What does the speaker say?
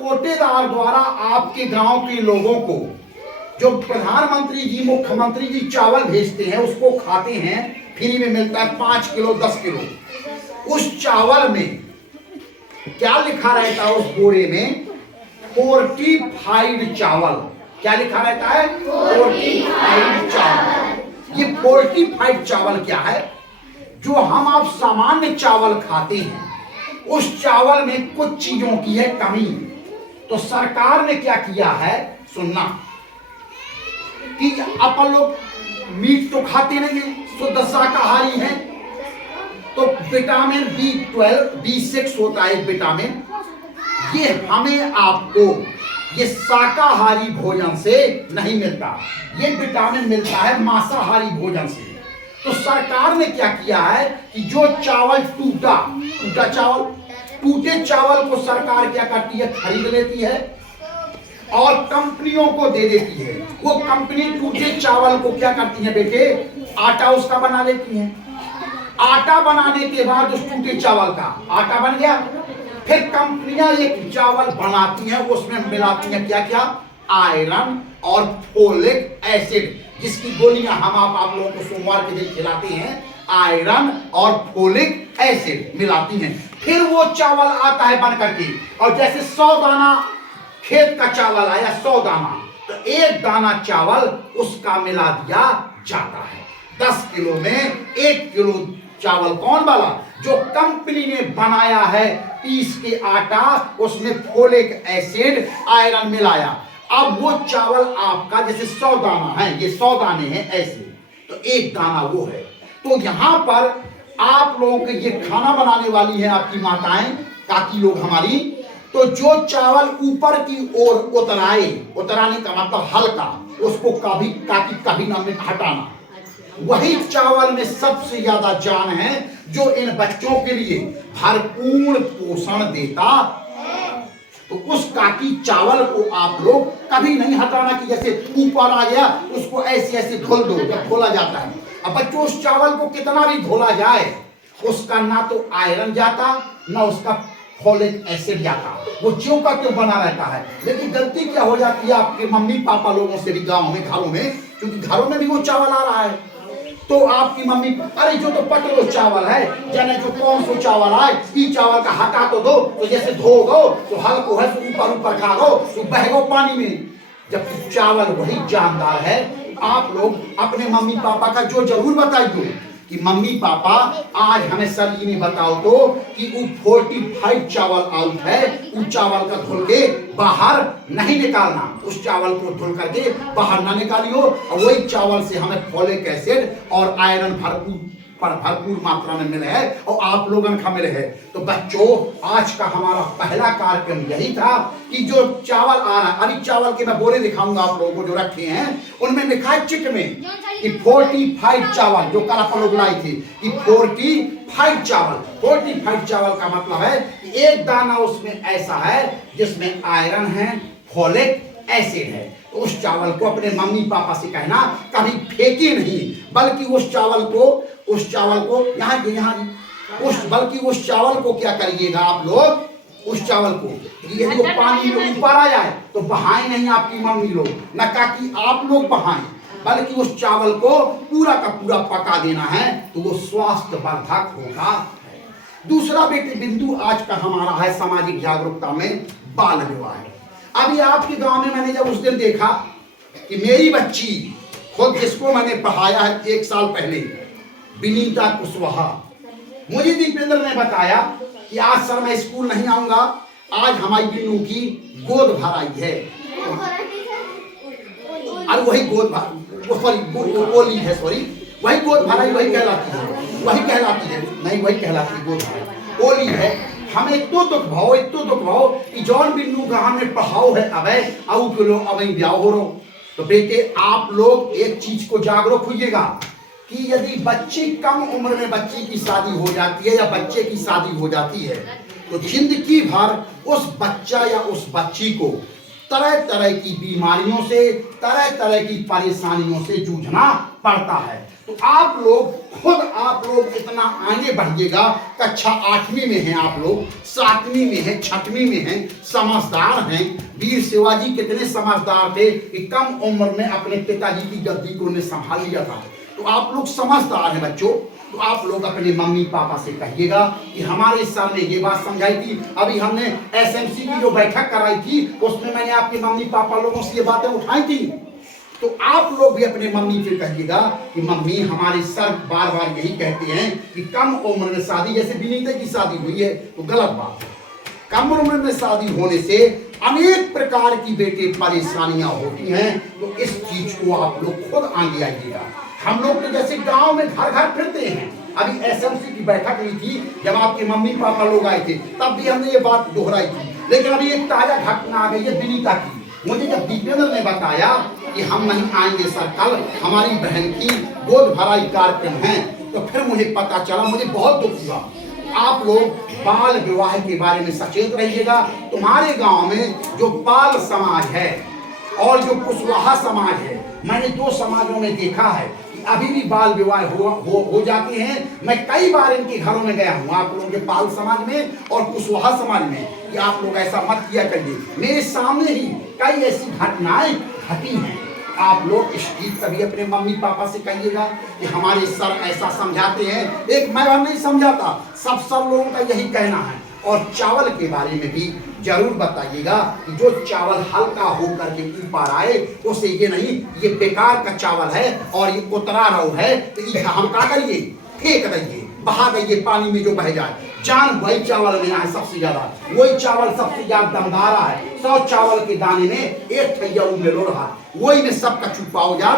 कोटेदार द्वारा आपके गांव के लोगों को जो प्रधानमंत्री जी मुख्यमंत्री जी चावल भेजते हैं उसको खाते हैं, फ्री में मिलता है 5 किलो 10 किलो। उस चावल में क्या लिखा रहता है? उस बोरे में फोर्टिफाइड चावल। क्या लिखा रहता है? फोर्टिफाइड चावल। ये फोर्टिफाइड चावल क्या है? जो हम आप सामान्य चावल खाते हैं उस चावल में कुछ चीजों की है कमी। तो सरकार ने क्या किया है, सुनना, कि अपन लोग मीट तो खाते नहीं है, शुद्ध शाकाहारी हैं, तो विटामिन B12 B6 होता है विटामिन, ये हमें आपको ये शाकाहारी भोजन से नहीं मिलता। ये विटामिन मिलता है मांसाहारी भोजन से। तो सरकार ने क्या किया है कि जो चावल टूटा चावल, टूटे चावल को सरकार क्या करती है, खरीद लेती है और कंपनियों को दे देती है। वो कंपनी टूटे चावल को क्या करती है बेटे, आटा उसका बना लेती है। आटा बनाने के बाद उस टूटे चावल का आटा बन गया, फिर कंपनियां एक चावल बनाती हैं, उसमें मिलाती हैं क्या क्या, आयरन और फोलिक एसिड, जिसकी गोलियां हम आप लोगों को सोमवार के दिन खिलाते हैं। आयरन और फोलिक एसिड मिलाती हैं, फिर वो चावल आता है बन करके। और जैसे 100 दाना खेत का चावल आया, 100 दाना, तो 1 दाना चावल उसका मिला दिया जाता है। 10 किलो में 1 किलो चावल कौन वाला, जो कंपनी ने बनाया है पीस के आटा, उसमें फोलिक एसिड आयरन मिलाया। अब वो चावल आपका जैसे 100 दाना है, ये 100 दाने हैं ऐसे, तो 1 दाना वो है। तो यहां पर आप लोगों के ये खाना बनाने वाली है आपकी माताएं, काकी लोग हमारी, तो जो चावल ऊपर की ओर उतराने का मतलब हल्का, उसको कभी ना हटाना। वही चावल में सबसे ज्यादा जान है जो इन बच्चों के लिए भरपूर पोषण देता। तो उस काकी चावल को आप लोग कभी नहीं हटाना कि जैसे ऊपर आ गया उसको ऐसे ऐसे धुल दो, जब धोला जाता है। अब बच्चों उस चावल को कितना भी धोला जाए उसका ना तो आयरन जाता ना उसका फोलिक एसिड जाता, वो ज्यों का त्यों बना रहता है। लेकिन गलती क्या हो जाती है आपके मम्मी पापा लोगों से भी गाँव में, घरों में, क्योंकि घरों में भी वो चावल आ रहा है, तो आपकी मम्मी अरे जो तो पतलो चावल है, जाने जो कौन सो चावल आए, ई चावल का हटा तो दो, तो जैसे धो दो तो हल्को है तो ऊपर खा दो तो बहगो पानी में। जब चावल वही जानदार है, आप लोग अपने मम्मी पापा का जो जरूर बताइए कि मम्मी पापा आज हमें सर जी ने बताओ तो कि वो 45 चावल आउट है, उस चावल का धुल के बाहर नहीं निकालना, उस चावल को धुल करके बाहर ना निकालियो। और वही चावल से हमें फोलिक एसिड और आयरन भरपूर मात्रा में मिले है और आप लोगों का मिले है। तो बच्चों आज का हमारा पहला कार्यक्रम यही था कि जो चावल आ रहा है, अभी चावल के मैं बोरे दिखाऊंगा आप लोगों को जो रखे हैं, उनमें लिखा है चिट में कि 45 चावल, जो कल अपन लोग लाई थी कि 45 चावल का मतलब है कि 1 दाना उसमें ऐसा है जिसमें आयरन है, फोलिक एसिड है। तो उस चावल को अपने मम्मी पापा से कहना कभी फेंकी नहीं, बल्कि उस चावल को बल्कि उस चावल को क्या करिएगा आप लोग, उस चावल को ये जो पानी में ऊपर आया है तो बहाए नहीं आपकी मम्मी लोग, न कि आप लोग बहाएं, बल्कि उस चावल को पूरा का पूरा पका देना है, तो वो स्वास्थ्यवर्धक होगा। दूसरा बिंदु आज का हमारा है सामाजिक जागरूकता में बाल विवाह। अभी आपके गांव में मैंने जब उस दिन देखा कि मेरी बच्ची खुद, जिसको मैंने पढ़ाया है 1 साल पहले, विनीता कुशवाहा, मुझे दीपेंद्र ने बताया कि आज सर मैं स्कूल नहीं आऊंगा, आज हमारी बिन्नू की गोद भर आई है। और वही गोद भराई वही कहलाती है, नहीं वही कहलाती गोद भराई ओली है। हमें इतो दुख भाव कि जौन बिन्नू का हमने पढ़ाओ है अब के लोग अब ब्याह हो रहा। तो बेटे आप लोग एक चीज को जागरूक होइएगा कि यदि बच्ची कम उम्र में बच्ची की शादी हो जाती है या बच्चे की शादी हो जाती है तो जिंदगी भर उस बच्चा या उस बच्ची को तरह तरह की बीमारियों से, तरह तरह की परेशानियों से जूझना पड़ता है। तो आप लोग खुद आप लोग इतना आगे बढ़िएगा, कक्षा 8वीं में हैं आप लोग, 7वीं में हैं, 6वीं में हैं, समझदार हैं। वीर शिवाजी कितने समझदार थे कि कम उम्र में अपने पिताजी की गद्दी को उन्हें संभाल लिया था। तो आप लोग समझदार हैं बच्चों। तो आप लोग अपने मम्मी पापा से कहिएगा कि हमारे सर ने ये बात समझाई थी। अभी हमने एसएमसी की जो बैठक कराई थी उसमें मैंने आपके मम्मी पापा लोगों से ये बातें उठाई थी। तो आप लोग भी अपने मम्मी से कहिएगा कि मम्मी हमारे सर बार बार यही कहते हैं कि कम उम्र में शादी, जैसे विनीता की शादी हुई है तो गलत बात है। कम उम्र में शादी होने से अनेक प्रकार की बेटे परेशानियां होती हैं। तो इस चीज को आप लोग खुद आगे आइएगा। हम लोग तो जैसे गांव में घर घर फिरते हैं। अभी एसएमसी की बैठक हुई थी, जब आपके मम्मी पापा लोग आए थे तब भी हमने ये बात दोहराई थी। लेकिन अभी एक ताजा घटना आ गई है विनीता की। मुझे जब दीपेंद्र ने बताया कि हम नहीं आएंगे सर, कल हमारी बहन की गोद भराई कार्यक्रम है, तो फिर मुझे पता चला, मुझे बहुत दुख हुआ। आप लोग बाल विवाह के बारे में सचेत रहिएगा। तुम्हारे गांव में जो बाल समाज है और जो कुशवाहा समाज है, मैंने 2 समाजों में देखा है कि अभी भी बाल विवाह हो जाते हैं। मैं कई बार इनके घरों में गया हूँ, आप लोगों के पाल समाज में और कुशवाहा समाज में, कि आप लोग ऐसा मत किया करिए। मेरे सामने ही कई ऐसी घटनाएं घटी हैं। आप लोग इस चीज कभी अपने मम्मी पापा से कहिएगा कि हमारे सर ऐसा समझाते हैं। एक मैं नहीं समझाता, सब लोगों का यही कहना है। और चावल के बारे में भी जरूर बताइएगा कि जो चावल हल्का होकर के ऊपर आए उसे ये नहीं ये बेकार का चावल है और ये उतरा रहा है, तो ये हम क्या करिए, फेंक दइए, बहा दइए पानी में जो बह जाए। जान वही चावल लेना है सबसे ज्यादा, वही चावल सबसे ज्यादा दमदार है। 100 चावल के दाने में 1 ठैया मिलो रहा, वही में सबका छुपाओ जा।